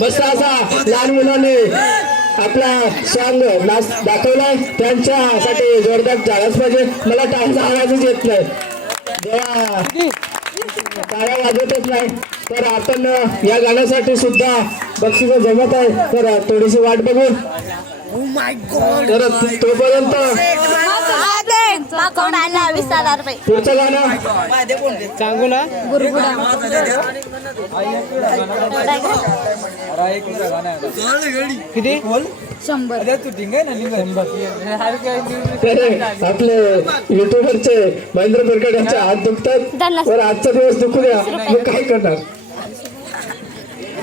बस असा लहान मुलांनी आपला सॉंग नाच दाखवलाय, त्यांच्यासाठी जोरदार झालाच पाहिजे. मला टाळ्याचा आवाजच येत नाही, देवा टाळ्या वाजवतच नाही. तर आपण या गाण्यासाठी सुद्धा बक्षीस जमत आहे, तर थोडीशी वाट बघू. तर तोपर्यंत पुढचं गाणं सांगू ना. किती 100. आपले युट्यूबरचे महेंद्र बोरकर यांचे हात दुखतात, तर आजचा दिवस दुखू द्या, मी काय करणार.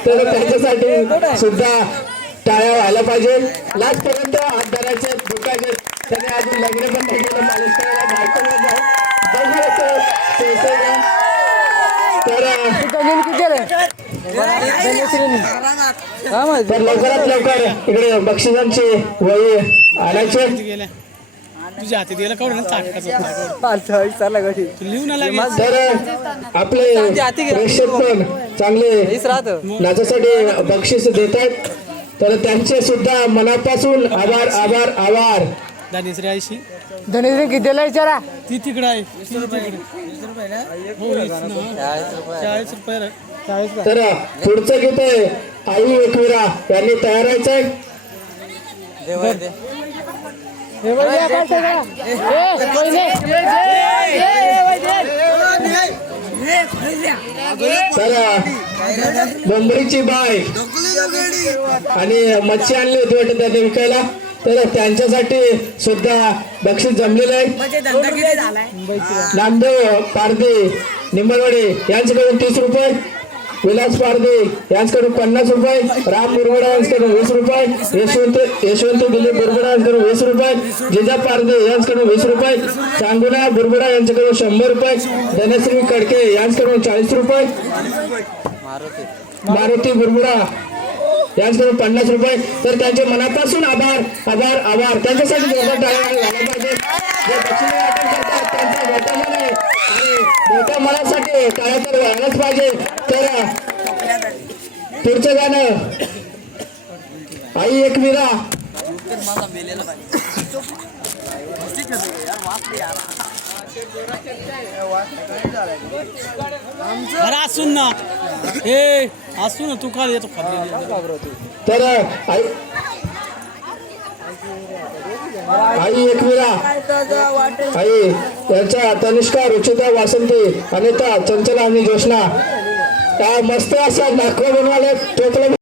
तर त्याच्यासाठी सुद्धा टाळ्या व्हायला पाहिजे. लास्टपर्यंत हात धरायचे, दुखायचे. त्याने अजून लग्न पण नाही केलं, मालिश करायला बायकोला जाऊ. तर लवकरात लवकर इकडे बक्षिसांची वही आणायचे. तुझ्या हाती गेला कवड तर आपले प्रेक्षक पण चांगले नाचासाठी बक्षीस देत आहेत, तर त्यांचे सुद्धा मनापासून आभार आभार आभार. धनेश्री आईशी धनेश्री कितीला विचारा. ती तिकडे आहे. 40 रुपये. तर पुढचं गीत आहे आई एकविरा यांनी तयारायचं आहे. तर मुंबईची बाय आणि मच्छी आणली होती वाटतं त्यांनी विकायला, तर त्यांच्यासाठी सुद्धा बक्षीस जमलेलं आहे. नामदेव पारदे निंबळवाडे यांच्याकडून 30 रुपये, विलास पारदे यांच्याकडून 50 रुपये, राम बुरगडा यांच्याकडून 20 रुपये, यशवंत दिलीप बुरगडा यांच्याकडून 20 रुपये, जिजा पारदे यांच्याकडून 20 रुपये, चांगुना बुरगडा यांच्याकडून 100 रुपये, धनश्री कडके यांच्याकडून 40 रुपये, मारुती बुरगडा यांच्याकडून 50 रुपये. तर त्यांचे मनापासून आभार आभार आभार. त्यांच्यासाठी जोरदार टाळ्या झाला पाहिजे. जे बक्षिसे वाटप करतात त्यांचा मोठा मन आहे आणि मोठ्या मनासाठी टाळ्या तर व्हायलाच पाहिजे. तर पुढचं गाणं आई एकविरा. अरे असून ना हे असू ना तू काल येतो. तर आई एकविरा आई यांच्या तनिष्का रुचिता वासंती अनिता चंचला आणि जोशना त्या मस्त असा दाखवा बनवाले टोपलं